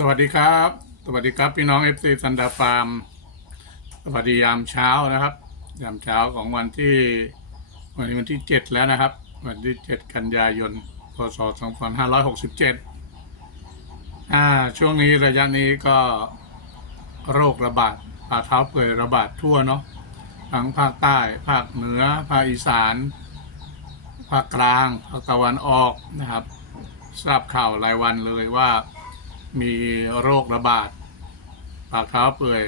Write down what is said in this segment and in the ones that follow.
สวัสดีครับ สวัสดีครับพี่น้อง FC ซันดาฟาร์ม สวัสดียามเช้านะครับ ยามเช้าของวันที่วันนี้วันที่7แล้วนะครับ วันที่7กันยายน พศ2567อ่าช่วงนี้ระยะนี้ก็โรคระบาดปาเท้าเปื่อยระบาดทั่วเนาะทั้งภาคใต้ ภาคเหนือ ภาคอีสาน ภาคกลาง ภาคตะวันออกนะครับ ทราบข่าวรายวันเลยว่า มีโรคระบาดปากเท้าเปื่อย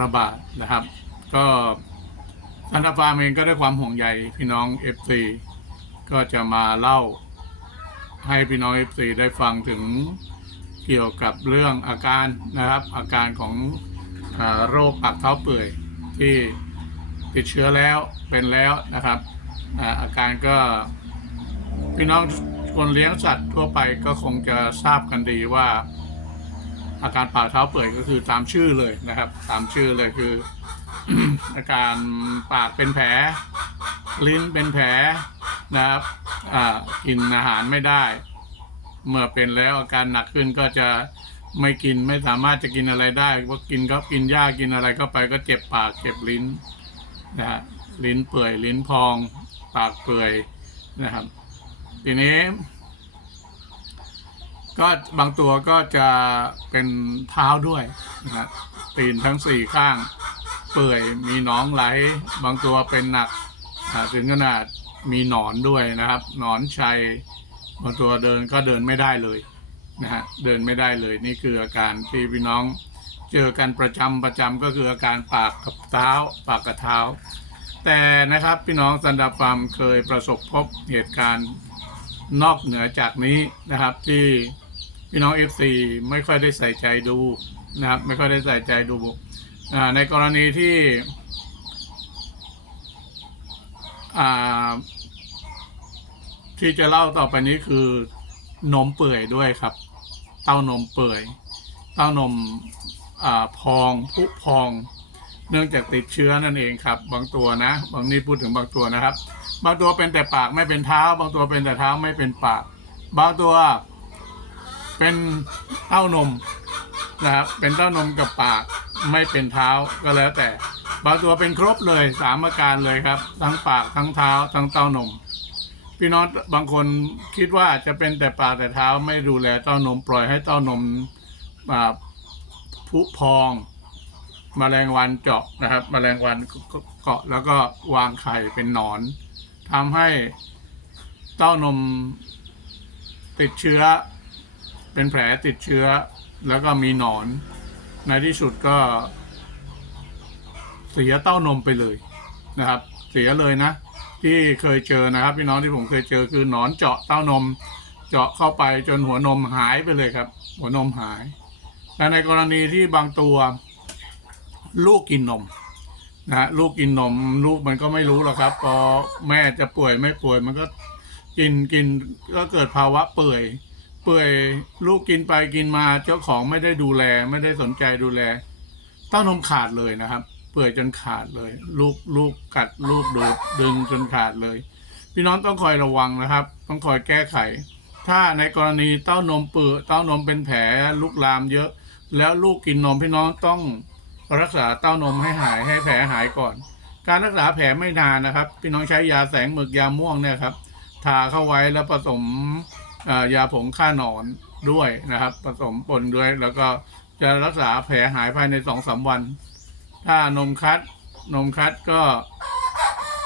ระบาดนะครับ ก็ทันตาฟาร์มเองก็ด้วยความห่วงใยพี่น้อง FC ก็จะมาเล่าให้พี่น้อง FC ได้ฟังถึงเกี่ยวกับเรื่องอาการนะครับ อาการของอโรคปากเท้าเปื่อยที่ติดเชื้อแล้วเป็นแล้วนะครับอาการก็พี่น้องคนเลี้ยงสัตว์ทั่วไปก็คงจะทราบกันดีว่า อาการปากเท้าเปื่อยก็คือตามชื่อเลยนะครับ ตามชื่อเลยคือ อาการปากเป็นแผล ลิ้นเป็นแผลนะครับอ่ากินอาหารไม่ได้ เมื่อเป็นแล้วอาการหนักขึ้นก็จะไม่กินไม่สามารถจะกินอะไรได้ว่ากินก็กินหญ้ากินอะไรเข้าไปก็เจ็บปากเจ็บลิ้นนะฮะลิ้นเปื่อยลิ้นพอง ปากเปื่อยนะครับ ทีนี้ ก็บางตัวก็จะเป็นเท้าด้วยนะตีนทั้งสี่ข้าง เปื่อยมีหนองไหล บางตัวเป็นหนักถึงขนาดมีหนอนด้วยนะครับ หนอนชัยบางตัวเดินก็เดินไม่ได้เลยนะฮะเดินไม่ได้เลยนี่คืออาการที่พี่น้องเจอกันประจำประจำก็คืออาการปากกับเท้า ปากกับเท้า แต่นะครับพี่น้องสันดาฟาร์มเคยประสบพบเหตุการณ์นอกเหนือจากนี้นะครับที่ พี่น้อง FC ไม่ค่อยได้ใส่ใจดูนะครับ ไม่ค่อยได้ใส่ใจดูในกรณีที่ที่จะเล่าต่อไปนี้คือนมเปื่อยด้วยครับ เต้านมเปื่อย เต้านมอพองพุพอง เนื่องจากติดเชื้อนั่นเองครับ บางตัวนะ บางนี่พูดถึงบางตัวนะครับ บางตัวเป็นแต่ปากไม่เป็นเท้า บางตัวเป็นแต่เท้าไม่เป็นปาก บางตัว เป็นเต้านมนะครับเป็นเต้านมกับปากไม่เป็นเท้าก็แล้วแต่บางตัวเป็นครบเลยสามอาการเลยครับ ทั้งปากทั้งเท้าทั้งเต้านม พี่น้องบางคนคิดว่าจะเป็นแต่ปากแต่เท้าไม่ดูแลเต้านมปล่อยให้เต้านมอ่าพุพองแมลงวันเจาะนะครับแมลงวันเกาะแล้วก็วางไข่เป็นหนอนทำให้เต้านมติดเชื้อ เป็นแผลติดเชื้อ แล้วก็มีหนอน ในที่สุดก็ เสียเต้านมไปเลยนะครับ เสียเลยนะ ที่เคยเจอนะครับ พี่น้องที่ผมเคยเจอคือหนอนเจาะเต้านม เจาะเข้าไปจนหัวนมหายไปเลยครับ หัวนมหายและในกรณีที่บางตัว ลูกกินนมนะฮะลูกกินนม ลูกมันก็ไม่รู้หรอกครับพอแม่จะป่วยไม่ป่วยมันก็กินกินก็เกิดภาวะเปื่อย เปื่อยลูกกินไปกินมาเจ้าของไม่ได้ดูแล ไม่ได้สนใจดูแลเต้านมขาดเลยนะครับ เปื่อยจนขาดเลย ลูกลูกกัดลูกดูดดึงจนขาดเลย พี่น้องต้องคอยระวังนะครับ ต้องคอยแก้ไข ถ้าในกรณีเต้านมเปื่อยเต้านมเป็นแผลลุกลามเยอะ แล้วลูกกินนมพี่น้องต้องรักษาเต้านมให้หายให้แผลหายก่อน การรักษาแผลไม่นานนะครับ พี่น้องใช้ยาแสงหมึกยาม่วงเนี่ยครับทาเข้าไว้แล้วผสม ยาผงฆ่าหนอนด้วยนะครับ ผสมปนด้วย แล้วก็จะรักษาแผลหายภายในสองสามวัน ถ้านมคัดนมคัดก็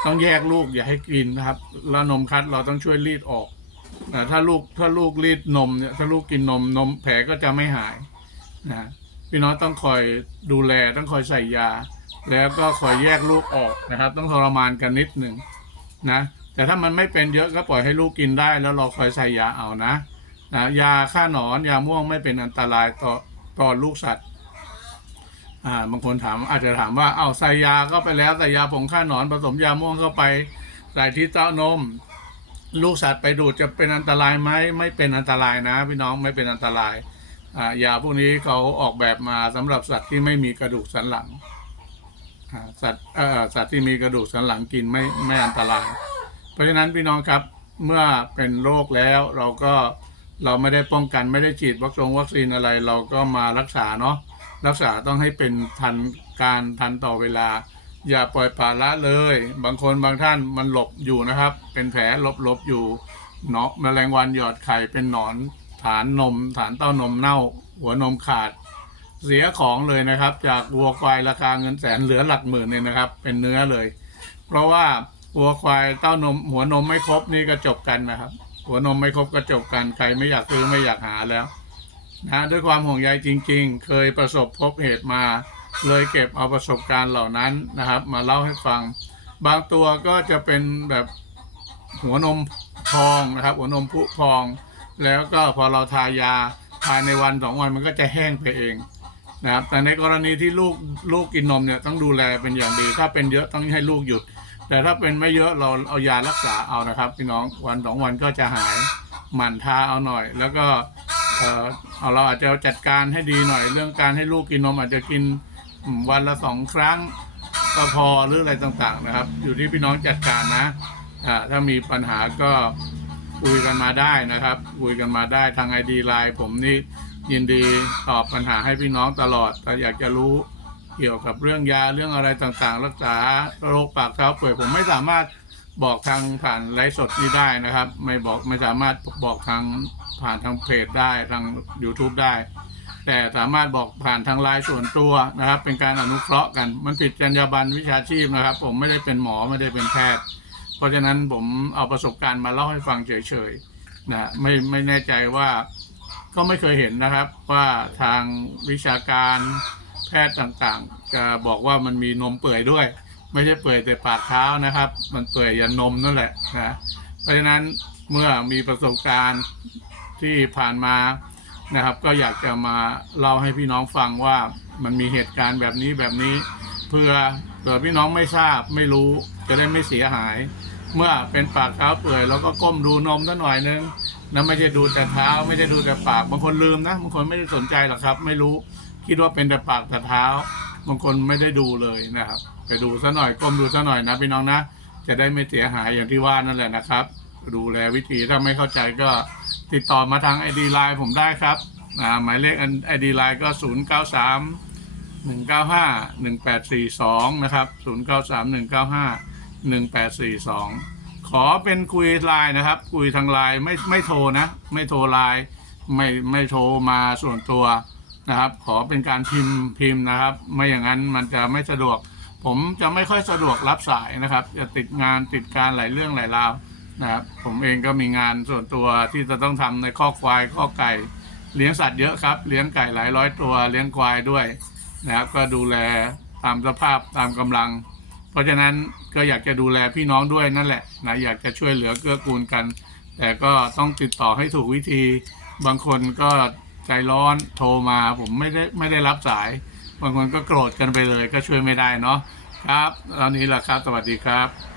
ต้องแยกลูกอย่าให้กินนะครับ แล้วนมคัดเราต้องช่วยรีดออกอาถ้าลูกถ้าลูกรีดนมเนี่ยถ้าลูกกินนมนมแผลก็จะไม่หายนะพี่น้องต้องคอยดูแลต้องคอยใส่ยา แล้วก็คอยแยกลูกออกนะครับ ต้องทรมานกันนิดหนึ่งนะ แต่ถ้ามันไม่เป็นเยอะก็ปล่อยให้ลูกกินได้ แล้วเราคอยใส่ยาเอานะนะยาฆ่าหนอนยาม่วงไม่เป็นอันตรายต่อต่อลูกสัตว์อ่าบางคนถามอาจจะถามว่าเอาใส่ยาเข้าไปแล้วใส่ยาผงฆ่าหนอนผสมยาม่วงเข้าไปใส่ที่เต้านม ลูกสัตว์ไปดูดจะเป็นอันตรายไหมไม่เป็นอันตรายนะ พี่น้องไม่เป็นอันตรายอ่ายาพวกนี้เขาออกแบบมาสำหรับสัตว์ที่ไม่มีกระดูกสันหลังสัตว์เอ่อสัตว์ที่มีกระดูกสันหลังกินไม่ไม่อันตราย ราะฉะนั้นพี่น้องครับเมื่อเป็นโรคแล้วเราก็เราไม่ได้ป้องกันไม่ได้ฉีดวัคซีนวัคซีนอะไร เราก็มารักษาเนาะรักษาต้องให้เป็นทันการทันต่อเวลา อย่าปล่อยปละละเลย บางคนบางท่านมันหลบอยู่นะครับ เป็นแผลหลบหลบอยู่เนาะแมลงวันหยอดไข่เป็นหนอนฐานนม ฐานเต้านมเน่า หัวนมขาด เสียของเลยนะครับ จากวัวควายราคาเงินแสนเหลือหลักหมื่นเนี่ยนะครับ เป็นเนื้อเลย เพราะว่า วัวควายเต้านม หัวนมไม่ครบนี่ก็จบกันนะครับ หัวนมไม่ครบก็จบกันใครไม่อยากซื้อไม่อยากหาแล้วนะด้วยความห่วงใยจริง ๆ เคยประสบพบเหตุมา เลยเก็บเอาประสบการณ์เหล่านั้นนะครับ มาเล่าให้ฟัง บางตัวก็จะเป็นแบบหัวนมพองนะครับ หัวนมพุพอง แล้วก็พอเราทายาภายในวันสองวันมันก็จะแห้งไปเองนะครับแต่ในกรณีที่ลูกลูกกินนมเนี่ยต้องดูแลเป็นอย่างดี ถ้าเป็นเยอะต้องให้ลูกหยุด แต่ถ้าเป็นไม่เยอะเราเอายารักษาเอานะครับ พี่น้องวันสองวันก็จะหายหมั่นทาเอาหน่อย แล้วก็เออเราอาจจะจัดการให้ดีหน่อย เรื่องการให้ลูกกินนมอาจจะกินวันละสองครั้งก็พอหรืออะไรต่างๆนะครับ อยู่ที่พี่น้องจัดการนะถ้ามีปัญหาก็คุยกันมาได้นะครับคุยกันมาได้ทางไอดีไลน์ผมนี่ยินดีตอบปัญหาให้พี่น้องตลอดถ้าอยากจะรู้ เกี่ยวกับเรื่องยาเรื่องอะไรต่างๆ รักษาโรคปากเท้าเปื่อยผมไม่สามารถบอกทางผ่านไลฟ์สดนี้ได้นะครับ ไม่บอกไม่สามารถบอกทางผ่านทางเพจได้ทาง YouTube ได้ แต่สามารถบอกผ่านทางไลน์ส่วนตัวนะครับ เป็นการอนุเคราะห์กันมันผิดจรรยาบรรณวิชาชีพนะครับ ผมไม่ได้เป็นหมอไม่ได้เป็นแพทย์ เพราะฉะนั้นผมเอาประสบการณ์มาเล่าให้ฟังเฉยๆนะไม่ไม่แน่ใจว่าก็ไม่เคยเห็นนะครับว่าทางวิชาการ พทย์ต่างๆจะบอกว่ามันมีนมเปื่อยด้วย ไม่ใช่เปื่อยแต่ปากเท้านะครับ มันเปื่อยยันนมนั่นแหละนะเพราะฉะนั้นเมื่อมีประสบการณ์ที่ผ่านมานะครับ ก็อยากจะมาเล่าให้พี่น้องฟังว่ามันมีเหตุการณ์แบบนี้แบบนี้ เพื่อเผื่อพี่น้องไม่ทราบไม่รู้จะได้ไม่เสียหาย เมื่อเป็นปากเท้าเปื่อยเราก็ก้มดูนมสักหน่อยนึงนะไม่ใช่ดูแต่เท้าไม่ได้ดูแต่ปากบางคนลืมนะบางคนไม่ได้สนใจหรอกครับ ไม่รู้ คิดว่าเป็นแต่ปากแต่เท้าบางคนไม่ได้ดูเลยนะครับ ไปดูซะหน่อยก้มดูซะหน่อยนะพี่น้องนะ จะได้ไม่เสียหายอย่างที่ว่านั่นแหละนะครับ ดูแลวิธีถ้าไม่เข้าใจก็ติดต่อมาทางไอดีไลน์ผมได้ครับหมายเลขไอดีไลน์ก็ 0 9 3 1 9 5 1 8 4 2 นะครับ 0 9 3 1 9 5 1 8 4 2 ขอเป็นคุยไลน์นะครับ คุยทางไลน์ไม่ไม่โทรนะ ไม่โทรไลน์ไม่ไม่โทรมาส่วนตัว นะครับ ขอเป็นการพิมพ์พิมพ์นะครับ ไม่อย่างนั้นมันจะไม่สะดวก ผมจะไม่ค่อยสะดวกรับสายนะครับ จะติดงานติดการหลายเรื่องหลายราวนะครับ ผมเองก็มีงานส่วนตัวที่จะต้องทำในข้อควายข้อไก่ เลี้ยงสัตว์เยอะครับ เลี้ยงไก่หลายร้อยตัวเลี้ยงควายด้วยนะครับ ก็ดูแลตามสภาพตามกำลัง เพราะฉะนั้นก็อยากจะดูแลพี่น้องด้วยนั่นแหละนะอยากจะช่วยเหลือเกื้อกูลกัน แต่ก็ต้องติดต่อให้ถูกวิธีบางคนก็ ใจร้อนโทรมาผมไม่ได้ไม่ได้รับสาย บางคนก็โกรธกันไปเลยก็ช่วยไม่ได้เนาะครับตอนนี้แหละครับ สวัสดีครับ